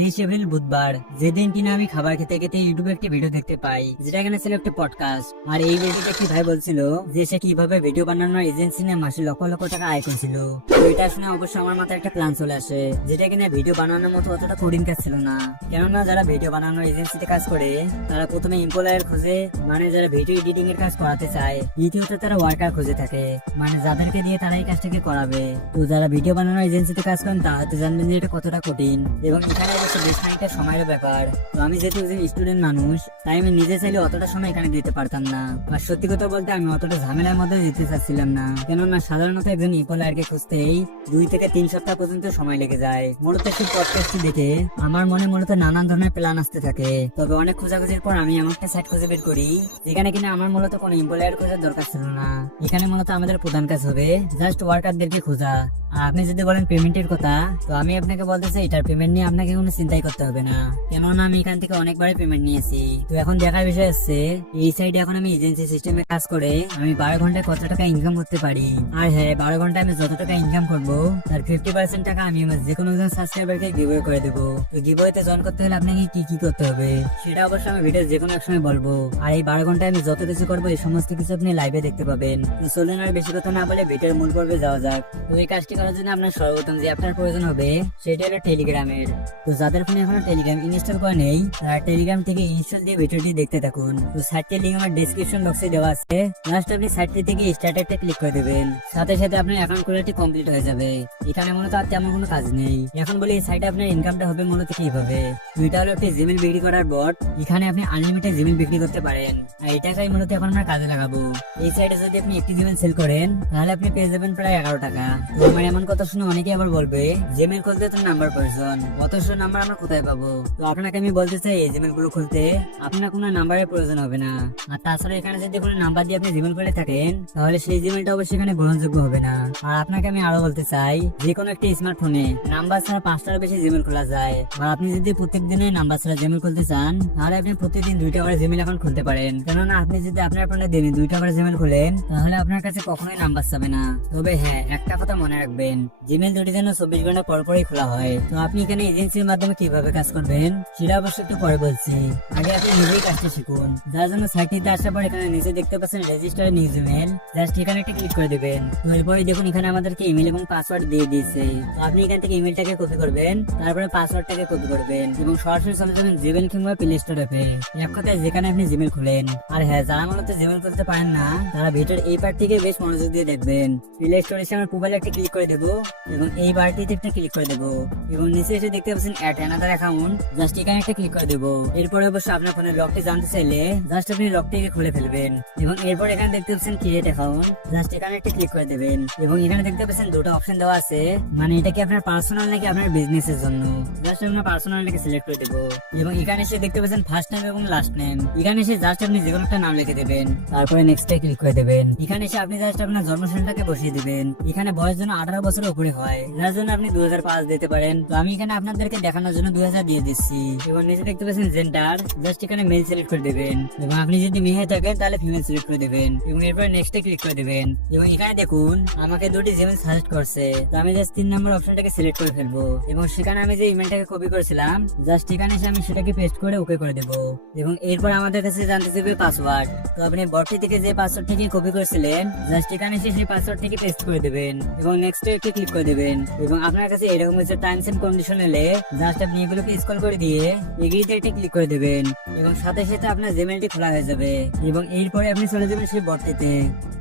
30 April বুধবার, যেদিন কিনা আমি খাবার খেতে খেতে ইউটিউবে একটি ভিডিও দেখতে পাই, যেটা এখানে ছিল একটি পডকাস্ট। আর এই ভিডিওতে একটি ভাই বলছিল যে সে কিভাবে ভিডিও বানানোর এজেন্সি নিয়ে মাসে লক্ষ লক্ষ টাকা আয় করছিল। তো এটা শুনে অবশ্য আমার মাথায় একটা প্ল্যান চলে আসে, যেটা কিনা ভিডিও বানানোর মতো অতটা কঠিন কাজ ছিল না। কেননা যারা ভিডিও বানানোর এজেন্সিতে কাজ করে তারা প্রথমে এমপ্লয়ার খোঁজে, মানে যারা ভিডিও এডিটিং এর কাজ করাতে চায়। দ্বিতীয়ত তারা ওয়ার্কার খুঁজে থাকে, মানে যাদেরকে দিয়ে তারা এই কাজটাকে করাবে। তো যারা ভিডিও বানানোর এজেন্সিতে কাজ করেন তারা তো জানবেন যে এটা কতটা কঠিন, এবং এখানে অবশ্য বেশ খানিকটা সময়ের ব্যাপার। তো আমি যেহেতু একজন স্টুডেন্ট মানুষ, তাই আমি নিজে চাইলে অতটা সময় এখানে দিতে পারতাম না। আর সত্যি কথা বলতে আমি অতটা ঝামেলার মধ্যে দিতে চাচ্ছিলাম না, কেননা সাধারণত একজন এমপ্লয়ারকে খুঁজতেই 2 থেকে 3 সপ্তাহ পর্যন্ত সময় লেগে যায়। মূলত সেই পডকাস্টটি দেখে আমার মনে মূলত নানান ধরনের প্ল্যান আসতে থাকে। তবে অনেক খোঁজাখুঁজির পর আমি এমন একটা সাইট খুঁজে বের করি যেখানে কিনা আমার মূলত কোনো এমপ্লয়ার খোঁজার দরকার ছিল না। এখানে মূলত আমাদের প্রধান কাজ হবে জাস্ট ওয়ার্কারদেরকে খোঁজা। আর আপনি যদি বলেন পেমেন্টের কথা, তো আমি আপনাকে বলতে চাই এটার পেমেন্ট নিয়ে আপনাকে কোনো চিন্তাই করতে হবে না, কেননা আমি এখান থেকে অনেকবারই পেমেন্ট নিয়েছি। তো এখন দেখার বিষয় হচ্ছে এই সাইডে এখন আমি এজেন্সি সিস্টেমে কাজ করে আমি 12 ঘন্টায় কত টাকা ইনকাম করতে পারি। আর হ্যাঁ, 12 ঘন্টায় আমি যত টাকা ইনকাম করবো তার 50% টাকা আমি আমার যে কোনো একজন সাবস্ক্রাইবারকে গিভওয়ে করে দেবো। তো গিভওয়েতে জয়েন করতে হলে আপনাকে কি কি করতে হবে সেটা অবশ্যই আমি ভিডিও যে কোনো এক সময় বলবো। আর এই 12 ঘন্টায় আমি যত কিছু করবো এই সমস্ত কিছু আপনি লাইভে দেখতে পাবেন। তো চলুন আর বেশি কথা না বলে ভিডিওর মূল পর্বে যাওয়া যাক। তো এই কাজটি করার জন্য আপনার সর্বপ্রথম যে আপনার প্রয়োজন হবে সেটা হলো টেলিগ্রামের। তো যাদের ফোনে এখনো টেলিগ্রাম ইনস্টল করা নেই তারা টেলিগ্রাম থেকে ইনস্টল দিয়ে ভিডিওটি দেখতে থাকুন। তো সাইটটির লিংক আমার ডেসক্রিপশন বক্সে দেওয়া আছে। লাস্ট আপনি সাইটটি থেকে স্টার্টারটা ক্লিক করে দেবেন, সাথে সাথে আপনার অ্যাকাউন্ট খোলাটি কমপ্লিট হয়ে যাবে। এখানে মূলত আর তেমন কোনো কাজ নেই। এখন বলি এই সাইটে আপনার ইনকামটা হবে মূলত কিভাবে। তো এটা হলো একটি জিমেল বিক্রি করার বট। এখানে আপনি আনলিমিটেড জিমেল বিক্রি করতে পারেন, আর এই টাকাই মূলত এখন আমরা কাজে লাগাবো। এই সাইটে যদি আপনি একটি জিমেল সেল করেন তাহলে আপনি পেয়ে যাবেন প্রায় 11 টাকা। তো আমার এমন কথা শুনে অনেকে আবার বলবে জিমেল খুলতে তো নাম্বার প্রয়োজন, অথচ নাম্বার আমরা কোথায় পাবো। তো আপনাকে আমি বলতে চাই এই জিমেল গুলো খুলতে আপনার কোনো নাম্বারের প্রয়োজন হবে না। আর তাছাড়া এখানে যদি কোনো নাম্বার দিয়ে আপনি জিমেল খুলে থাকেন তাহলে সেই জিমেলটা অবশ্যই এখানে গ্রহণযোগ্য হবে না। আর আপনাকে আমি আরো বলতে চাই যে কোনো একটি স্মার্টফোনে নাম্বার ছাড়া 5টার বেশি জিমেল খোলা যায়। আর আপনি যদি প্রত্যেক দিনে নাম্বার ছাড়া জিমেল খুলতে চান তাহলে আপনি প্রতিদিন 2টা করে জিমেল এখন খুলতে পারেন, কেননা আপনি যদি আপনার ফোনে দিনে 2টা করে জিমেল খুলেন তাহলে আপনার কাছে কখনোই নাম্বার যাবে না। তবে হ্যাঁ, একটা কথা মনে রাখবেন, জিমেল দুটি যেন 24 ঘন্টা পর পরই খোলা হয়। তো আপনি এখানে এজেন্সির মাধ্যমে কিভাবে কাজ করবেন সেটা অবশ্যই একটু পরে বলছি। আগে আপনি নিজেই কাজটা শিখুন। যার জন্য সাইটটিতে আসার পর এখানে নিচে দেখতে পাচ্ছেন রেজিস্টার নিউ জিমেল, জাস্ট এখানে একটা ক্লিক করে দিবেন। তো এরপরে দেখুন এখানে আমাদেরকে ইমেল এবং পাসওয়ার্ড দিয়ে দিয়েছে। তো আপনি এখান থেকে ইমেলটাকে কপি করবেন, তারপরে পাসওয়ার্ডটাকে কপি করবেন এবং সরাসরি চলে যাবেন জিমেল কিংবা প্লে স্টোর অ্যাপে, এক কথায় যেখানে আপনি জিমেল খুলেন। আর হ্যাঁ, যারা মূলত জিমেল করতে পারেন না তারা ভিডিওর এই পার্ট থেকে বেশ মনোযোগ দিয়ে দেখবেন। প্লে স্টোরে এসে আমার মোবাইলে একটা ক্লিক করে দেবো এবং এই বারটিতে একটা ক্লিক করে দেবো এবং নিচে এসে দেখতে পাচ্ছেন অ্যাড অ্যানাদার অ্যাকাউন্ট, জাস্ট এখানে একটা ক্লিক করে দেবো। এরপরে অবশ্যই আপনার ফোনের লকটি জানতে চাইলে জাস্ট আপনি লকটিকে খুলে ফেলবেন এবং এরপর এখানে দেখতে পাচ্ছেন ক্রিয়েট অ্যাকাউন্ট, জাস্ট এখানে একটা ক্লিক করে দেবেন এবং এখানে দেখতে পাচ্ছেন দুটো অপশন দেওয়া আছে, মানে এটা কি আপনার পার্সোনাল নাকি আপনার বিজনেসের জন্য। জাস্ট আমরা পার্সোনালটাকে সিলেক্ট করে দেবো এবং এখানে এসে দেখতে পাচ্ছেন ফার্স্ট নেম এবং লাস্ট নেম। এখানে এসে জাস্ট আপনি যে কোনো একটা নাম লিখে দেবেন, তারপরে নেক্সটে ক্লিক করে দেবেন। এখানে এসে আপনি জাস্ট আপনার জন্মসালটাকে বসিয়ে দিবেন। এখানে বয়স যেন 18 বছরের উপরে হয়, যার জন্য আপনি 2005 দিতে পারেন। তো আমি এখানে আপনাদেরকে দেখানোর জন্য 2000 দিয়ে দিচ্ছি এবং নিচে দেখতে পাচ্ছেন জেন্ডার, জাস্ট এখানে মেল সিলেক্ট করে দেবেন এবং আপনি যদি মেয়ে হয়ে থাকেন তাহলে ফিমেল সিলেক্ট করে দেবেন এবং এরপর নেক্সটে ক্লিক করে দেবেন এবং এখানে দেখুন আমাকে দুটি জিমেল সাজেস্ট করছে। তো আমি জাস্ট 3 নম্বর অপশনটাকে সিলেক্ট করে ফেলবো এবং সেখানে আমি যে ইমেলটাকে কপি করেছিলাম জাস্ট এখানে এসে আমি সেটাকে পেস্ট করে ওকে করে দেবো এবং এরপর আমাদের কাছে জানতে চাইবে পাসওয়ার্ড। তো আপনি বটটি থেকে যে পাসওয়ার্ড থেকে কপি করেছিলেন জাস্ট এখানে এসে সেই পাসওয়ার্ড থেকে পেস্ট করে দেবেন এবং নেক্সট একটি ক্লিক করে দেবেন এবং আপনার কাছে এরকম কিছু টার্মস এন্ড কন্ডিশন এলে জাস্ট আপনি এগুলোকে স্ক্রল করে দিয়ে এগ্রিতে একটা ক্লিক করে দেবেন এবং সাথে সাথে আপনার জিমেলটি খোলা হয়ে যাবে এবং এরপরে আপনি চলে যাবেন সেই বটটিতে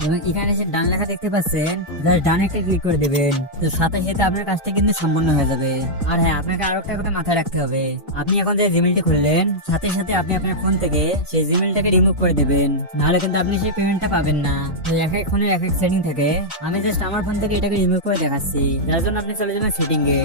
এবং এখানে এসে ডান লেখা দেখতে পাচ্ছেন, জাস্ট ডানে একটা ক্লিক করে দেবেন। তো সাথে সাথে আপনার কাজটা কিন্তু সম্পন্ন হয়ে যাবে। আর হ্যাঁ, আপনাকে আরো একটা কথা মাথায় রাখতে হবে, আপনি এখন যে জিমেলটি খুললেন সাথে সাথে আপনি আপনার ফোন থেকে সেই জিমেলটাকে রিমুভ করে দেবেন, নাহলে কিন্তু আপনি সেই পেমেন্টটা পাবেন না। তো এক এক ফোনের এক এক সেটিং থাকে, আমি জাস্ট আমার ফোন থেকে এটাকে রিমুভ করে দেখাচ্ছি। যার জন্য আপনি চলে যাবেন সেটিং এ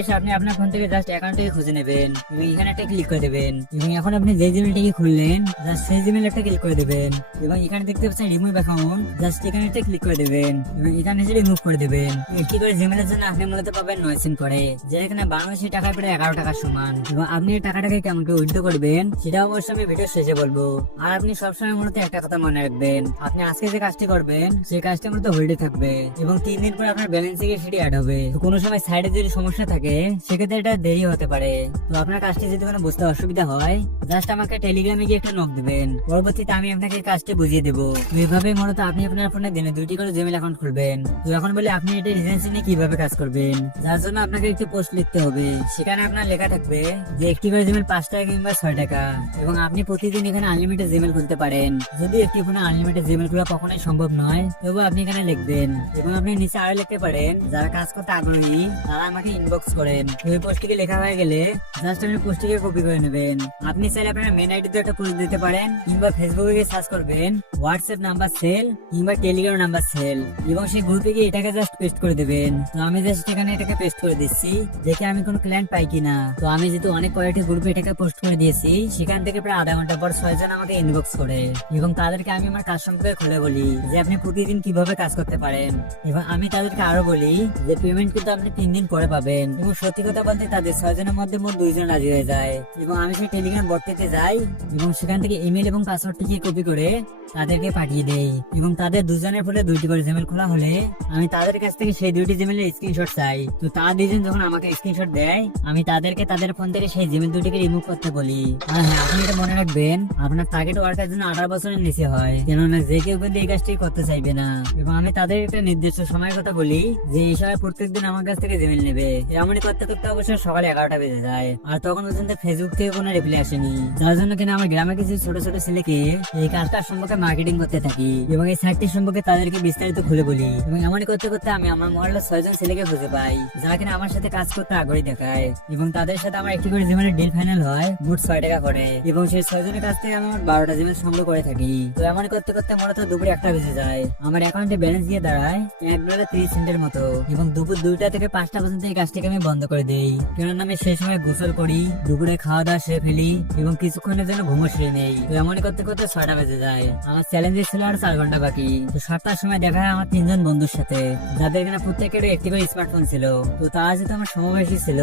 এসে আপনি আপনার ফোন থেকে জাস্ট অ্যাকাউন্টটাকে খুঁজে নেবেন এবং এখানে একটা ক্লিক করে দেবেন এবং এখন আপনি যে জিমেলটাকে খুললেন জাস্ট সেই জিমেল একটা ক্লিক করে দেবেন এবং এখানে দেখতে পাচ্ছেন রিমুভ অ্যাকাউন্ট, জাস্ট এখানে একটা ক্লিক করে দেবেন এবং এখানে এসে রিমুভ করে দেবেন। একটি করে জিমেলের জন্য আপনি মূলত পাবেন 9 সেন্ট করে, যেখানে বাংলাদেশি টাকায় প্রায় 11 টাকার সমান। এবং আপনি এই টাকাটাকে কেমন করে উইথড্র করবেন সেটা অবশ্যই আমি ভিডিও শেষে বলবো। আর আপনি সবসময় মূলত একটা কথা মনে রাখবেন, আপনি আজকে যে কাজটি করবেন সেই কাজটি মূলত হোল্ডে থাকবে এবং 3 দিন পর আপনার ব্যালেন্সে গিয়ে সেটি অ্যাড হবে। তো কোনো সময় সাইডে যদি সমস্যা থাকে সেক্ষেত্রে এটা দেরি হতে পারে। তো আপনার কাজটি যদি কোনো বুঝতে অসুবিধা হয় জাস্ট আমাকে টেলিগ্রামে গিয়ে একটা নক দিবেন, পরবর্তীতে আমি আপনাকে কাজটি বুঝিয়ে দেবো। তো এইভাবে মূলত আপনি আপনার ফোনে দিনে 2টি করে জিমেল অ্যাকাউন্ট খুলবেন। তো এখন বলে আপনি এটা এজেন্সি নিয়ে কিভাবে কাজ করবেন, যার জন্য আপনাকে একটি পোস্ট লিখতে হবে। সেখানে আপনার লেখা থাকবে যে একটি করে জিমেল 5 টাকা কিংবা 6 টাকা, এবং আপনি প্রতিদিন এখানে আনলিমিটেড জিমেল খুলতে পারেন। যদি একটি ফোনে আনলিমিটেড জিমেল খোলা কখনোই সম্ভব নয়, তবু আপনি এখানে লিখবেন। এবং আপনি নিচে আরো লিখতে পারেন যারা কাজ করতে আগ্রহী তারা আমাকে ইনবক্স করেন। ওই পোস্টটিকে লেখা হয়ে গেলে জাস্ট আপনি পোস্টটিকে কপি করে নেবেন। আপনি চাইলে আপনার মেন আইডিতে একটা পোস্ট দিতে পারেন, কিংবা ফেসবুকে গিয়ে সার্চ করবেন হোয়াটসঅ্যাপ নাম্বার সেল কিংবা টেলিগ্রাম নাম্বার সেল, এবং সেই গ্রুপে গিয়ে এটাকে জাস্ট পেস্ট করে দেবেন। তো আমি জাস্ট এখানে এটাকে পেস্ট করে দিচ্ছি, দেখে আমি কোনো ক্লায়েন্ট পাই কিনা। তো আমি যেহেতু অনেক কয়েকটি গ্রুপে এটাকে পোস্ট করে দিয়েছি, সেখান থেকে প্রায় আধা ঘন্টা পর 6 জন আমাকে ইনবক্স করে, এবং তাদেরকে আমি আমার কাজ সম্পর্কে খুলে বলি যে আপনি প্রতিদিন কিভাবে কাজ করতে পারেন। এবং আমি তাদেরকে আরো বলি যে পেমেন্ট কিন্তু আপনি 3 দিন পরে পাবেন। এবং সত্যি কথা বলতে তাদের 6 জনের মধ্যে মোট 2 জন রাজি হয়ে যায়। এবং আমি সেই টেলিগ্রাম বটটিতে যাই এবং সেখান থেকে ইমেল এবং পাসওয়ার্ডটিকে কপি করে তাদেরকে পাঠিয়ে দেই। এবং তাদের 2 জনের ফলে 2টি করে জিমেল খোলা হলে আমি তাদের কাছ থেকে সেই 2টি জিমেলের স্ক্রিনশট চাই। তো তার 2 জন যখন আমাকে স্ক্রিনশট দেয়, আমি তাদেরকে তাদের ফোন থেকে সেই জিমেল 2টিকে রিমুভ করতে বলি। আর হ্যাঁ, আপনি এটা মনে রাখবেন আপনার টার্গেট ওয়ার্কার জন্য 18 বছরের নিচে হয়, কেননা যে কেউ কিন্তু এই কাজটি করতে চাইবে না। এবং আমি তাদের একটা নির্দিষ্ট সময়ের কথা বলি যে এই সময় প্রত্যেকদিন আমার কাছ থেকে জিমেল নেবে। এমনই করতে করতে অবশ্য সকালে 11টা বেজে যায়, আর তখন পর্যন্ত ফেসবুক থেকে কোনো রিপ্লাই আসেনি। যার জন্য কিনা আমার গ্রামে কিছু ছোট ছোট ছেলেকে এই কাজটার সম্পর্কে মার্কেটিং করতে থাকি, এবং এই সাইটটি সম্পর্কে তাদেরকে বিস্তারিত খুলে বলি। এবং এমনই করতে করতে আমি আমার মহল্লার 6 জন ছেলেকে খুঁজে পাই যারা কিনা আমার সাথে কাজ করতে আগ্রহী দেখায়। এবং তাদের সাথে আমার একটি করে জিমেলের ডিল ফাইনাল হয় মোট 6 টাকা করে, এবং সেই 6 জনের কাছ থেকে আমি আমার 12টা জিমেল সংগ্রহ করে থাকি। তো এমনই করতে করতে মূলত দুপুরে 1টা বেজে যায়। আমার অ্যাকাউন্টে ব্যালেন্স দিয়ে দাঁড়ায় $1.30 মতো, এবং দুপুর 2টা থেকে 5টা পর্যন্ত এই কাজটিকে আমি বন্ধ করে দিই, কেননা আমি সেই সময় গোসল করি, দুপুরে খাওয়া দাওয়া সেরে ফেলি, এবং কিছুক্ষণের জন্য ঘুমো সেরে নেই। তো এমনই করতে করতে 6টা বেজে যায়। আমার চ্যালেঞ্জে ছিল আর 4 ঘন্টা বাকি। তো 7টার সময় দেখা হয় আমার 3 জন বন্ধুর সাথে, যাদের কিনা প্রত্যেকের একটি করে স্মার্টফোন ছিল। তো তারা যেহেতু আমার সমবয়সী ছিল,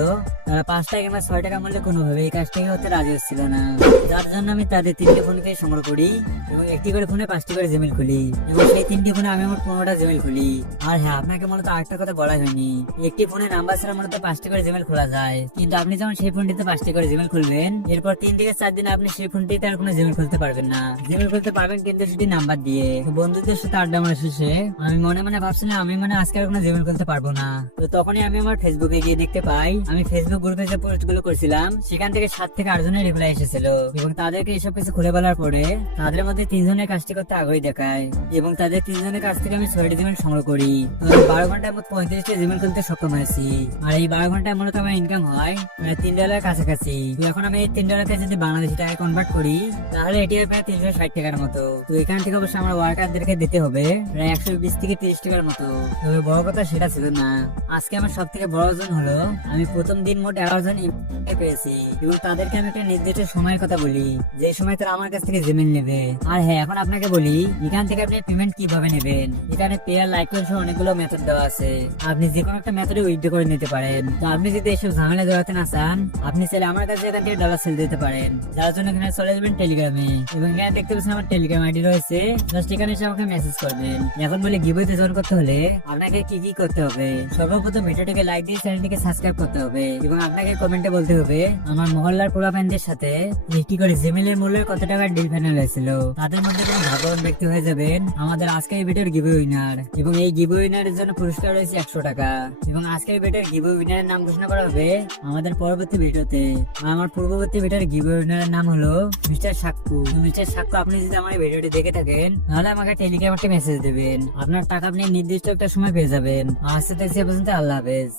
তারা 5 টাকা কিংবা 6 টাকা মূল্যে কোনোভাবে এই কাজটাকে হতে রাজি হচ্ছিল না। যার জন্য আমি তাদের 3টে ফোনকে সংগ্রহ করি, এবং একটি করে ফোনে 5টি করে জিমেল খুলি, এবং সেই 3টি ফোনে আমি আমার 15টা জিমেল খুলি। আর হ্যাঁ, আপনাকে মূলত আরেকটা কথা বলা হয়নি, একটি ফোনে নাম্বার ছাড়া মূলত 5টি করে জিমেল খোলা যায়। কিন্তু আপনি যখন সেই ফোনটিতে 5টি করে জিমেল খুলবেন, এরপর 3 থেকে 4 দিন আপনি সেই ফোনটিতে আর কোনো জিমেল খুলতে পারবেন না। জিমেল খুলতে পারবেন কিন্তু সেটি নাম্বার দিয়ে। তো বন্ধুদের সাথে আড্ডা মারা শেষে আমি মনে মনে ভাবছিলাম আমি আজকে আর কোনো জিমেল খুলতে পারবো না। তো তখনই আমি আমার ফেসবুকে গিয়ে দেখতে পাই আমি ফেসবুক গ্রুপে যে পোস্ট গুলো করছিলাম সেখান থেকে 7 থেকে 8 জনের রিপ্লাই এসেছিল, এবং তাদেরকে এসব কিছু খুলে বলার পরে তাদের মধ্যে 3 জনের কাজটি করতে আগ্রহী দেখায়, এবং তাদের 3 জনের কাছ থেকে আমি 6টি জিমেল সংগ্রহ করি। তো আমি 12 ঘন্টার মধ্যে 35টি জিমেল খুলতে সক্ষম হয়েছি। আর এই 12 ঘন্টায় মূলত আমার ইনকাম হয় প্রায় $3 কাছাকাছি। তো এখন আমি এই $3কে যদি বাংলাদেশি টাকায় কনভার্ট করি তাহলে এটি হয় প্রায় 360 টাকার মতো। তো এখান থেকে অবশ্যই আমার ওয়ার্কারদেরকে দিতে হবে প্রায় 120 থেকে 30 টাকার মতো। তবে বড় কথা সেটা ছিল না, আজকে আমার সব থেকে বড় অর্জন হলো আমি প্রথম দিন মোট 11 জন পেয়েছি, এবং তাদেরকে আমি একটা নির্দিষ্ট সময়ের কথা বলি যে সময় তারা আমার কাছ থেকে জিমেল নেবে। আর হ্যাঁ, এখন আপনাকে বলি এখান থেকে আপনি পেমেন্ট কিভাবে নেবেন। এখানে পে আর লাইক সহ অনেকগুলো মেথড দেওয়া আছে, আপনি যে কোনো একটা মেথডে উইথড্র করে নিতে পারেন। তো আপনি যদি এসব ঝামেলা জড়াতে না চান, আপনি চাইলে আমার কাছে এখান থেকে ডলার সেল দিতে পারেন, যার জন্য এখানে চলে যাবেন টেলিগ্রামে, এবং এখানে দেখতে পাচ্ছেন আমার টেলিগ্রাম আইডি রয়েছে, জাস্ট এখানে এসে আমাকে মেসেজ করবেন। এখন বলে গিভওয়েতে জয়েন করতে হলে আপনাকে কি কি করতে হবে। সর্বপ্রথম ভিডিওটিকে লাইক দিয়ে চ্যানেলটিকে সাবস্ক্রাইব করতে হবে, এবং আপনাকে কমেন্টে বলতে হবে আমার মহল্লার পোলাপানদের সাথে একটি করে জিমেলের মূল্যের কত টাকার ডিল ফাইনাল হয়েছিল। তাদের মধ্যে কোনো ভাগ্যবান ব্যক্তি হয়ে যাবেন আমাদের আজকের এই ভিডিওর গিভওয়ে উইনার, এবং এই গিভওয়ে উইনারের জন্য পুরস্কার রয়েছে 100 টাকা। এবং আজকের ভিডিওর গিভওয়ে উইনারের নাম ঘোষণা করা হবে আমাদের পরবর্তী ভিডিওতে। আমার পূর্ববর্তী ভিডিওর গিভওয়ে উইনারের নাম হলো মিস্টার সাক্কু। মিস্টার সাক্কু, আপনি যদি আমার এই ভিডিওটি দেখে থাকেন তাহলে আমাকে টেলিগ্রামে একটা মেসেজ দেবেন, আপনার টাকা আপনি নির্দিষ্ট একটা সময় পেয়ে যাবেন। আজ থেকে সে পর্যন্ত আল্লাহ হাফেজ।